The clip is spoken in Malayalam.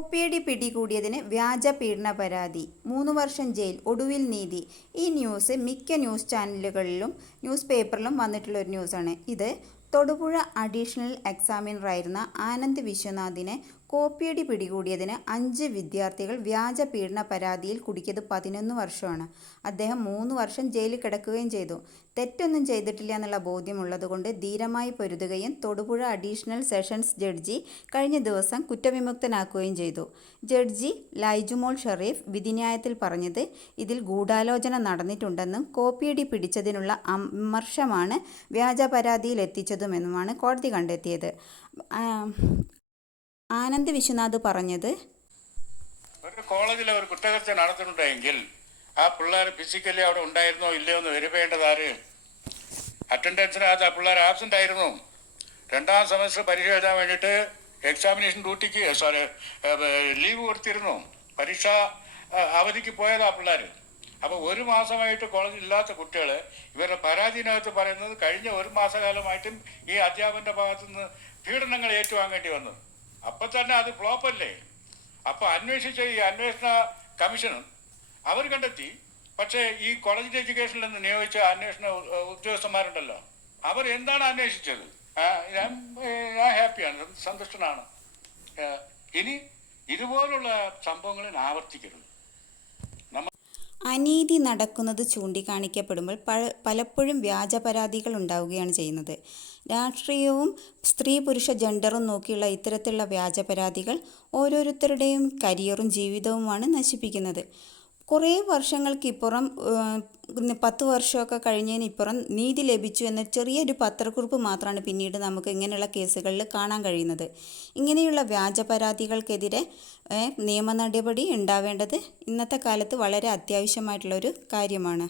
കോപ്പിയടി പിടികൂടിയതിന് വ്യാജ പീഡന പരാതി, 3 വർഷം ജയിൽ, ഒടുവിൽ നീതി. ഈ ന്യൂസ് മിക്ക ന്യൂസ് ചാനലുകളിലും ന്യൂസ് പേപ്പറിലും വന്നിട്ടുള്ള ഒരു ന്യൂസാണ്. ഇത് തൊടുപുഴ അഡീഷണൽ എക്സാമിനറായിരുന്ന ആനന്ദ് വിശ്വനാഥിനെ കോപ്പിയടി പിടികൂടിയതിന് 5 വിദ്യാർത്ഥികൾ വ്യാജ പീഡന പരാതിയിൽ കുടുക്കിയത് 11 വർഷമാണ്. അദ്ദേഹം 3 വർഷം ജയിലിൽ കിടക്കുകയും ചെയ്തു. തെറ്റൊന്നും ചെയ്തിട്ടില്ല എന്നുള്ള ബോധ്യമുള്ളതുകൊണ്ട് ധീരമായി പൊരുതുകയും തൊടുപുഴ അഡീഷണൽ സെഷൻസ് ജഡ്ജി കഴിഞ്ഞ ദിവസം കുറ്റവിമുക്തനാക്കുകയും ചെയ്തു. ജഡ്ജി ലൈജുമോൾ ഷെറീഫ് വിധിന്യായത്തിൽ പറഞ്ഞത് ഇതിൽ ഗൂഢാലോചന നടന്നിട്ടുണ്ടെന്നും കോപ്പിയടി പിടിച്ചതിനുള്ള അമർഷമാണ് വ്യാജ പരാതിയിൽ എത്തിച്ചതുമെന്നുമാണ് കോടതി കണ്ടെത്തിയത്. ആനന്ദ് വിശ്വനാഥ് പറഞ്ഞത്, ഒരു കോളേജിൽ ഒരു കുറ്റകൃത്യം നടത്തുന്നുണ്ടെങ്കിൽ ആ പിള്ളേർ ഫിസിക്കലി അവിടെ ഉണ്ടായിരുന്നോ ഇല്ലയോ എന്ന് വെരിഫൈ അറ്റൻഡൻസിനകത്ത് ആ പിള്ളേർ ആബ്സെൻ്റ് ആയിരുന്നു. 2ാം സെമസ്റ്റർ പരീക്ഷ എഴുതാൻ വേണ്ടിയിട്ട് എക്സാമിനേഷൻ ഡ്യൂട്ടിക്ക് ലീവ് കൊടുത്തിരുന്നു. പരീക്ഷ അവധിക്ക് പോയതാ പിള്ളേർ. അപ്പോൾ 1 മാസമായിട്ട് കോളേജിൽ ഇല്ലാത്ത കുട്ടികൾ ഇവരുടെ പരാതിനകത്ത് പറയുന്നത് കഴിഞ്ഞ 1 മാസകാലമായിട്ടും ഈ അധ്യാപകൻ്റെ ഭാഗത്തു നിന്ന് പീഡനങ്ങൾ ഏറ്റുവാങ്ങേണ്ടി വന്നു. അപ്പം തന്നെ അത് ഫ്ലോപ്പല്ലേ? അപ്പോൾ അന്വേഷിച്ച ഈ അന്വേഷണ കമ്മീഷനും അവർ കണ്ടെത്തി. പക്ഷേ ഈ കോളേജ് എഡ്യൂക്കേഷനിൽ നിന്ന് നിയോഗിച്ച അന്വേഷണ ഉദ്യോഗസ്ഥന്മാരുണ്ടല്ലോ, അവർ എന്താണ് അന്വേഷിച്ചത്? ഞാൻ ഹാപ്പിയാണ്, സന്തുഷ്ടനാണ്. ഇനി ഇതുപോലുള്ള സംഭവങ്ങളിൽ ആവർത്തിക്കരുത്. അനീതി നടക്കുന്നത് ചൂണ്ടിക്കാണിക്കപ്പെടുമ്പോൾ പലപ്പോഴും വ്യാജ പരാതികൾ ഉണ്ടാവുകയാണ് ചെയ്യുന്നത്. രാഷ്ട്രീയവും സ്ത്രീ പുരുഷ ജെൻഡറും നോക്കിയുള്ള ഇത്തരത്തിലുള്ള വ്യാജ പരാതികൾ ഓരോരുത്തരുടെയും കരിയറും ജീവിതവുമാണ് നശിപ്പിക്കുന്നത്. കുറേ വർഷങ്ങൾക്കിപ്പുറം 10 വർഷമൊക്കെ കഴിഞ്ഞതിനിപ്പുറം നീതി ലഭിച്ചു എന്ന ചെറിയൊരു പത്രക്കുറിപ്പ് മാത്രമാണ് പിന്നീട് നമുക്ക് ഇങ്ങനെയുള്ള കേസുകളിൽ കാണാൻ കഴിയുന്നത്. ഇങ്ങനെയുള്ള വ്യാജ പരാതികൾക്കെതിരെ നിയമ നടപടി ഉണ്ടാവേണ്ടത് ഇന്നത്തെ കാലത്ത് വളരെ അത്യാവശ്യമായിട്ടുള്ളൊരു കാര്യമാണ്.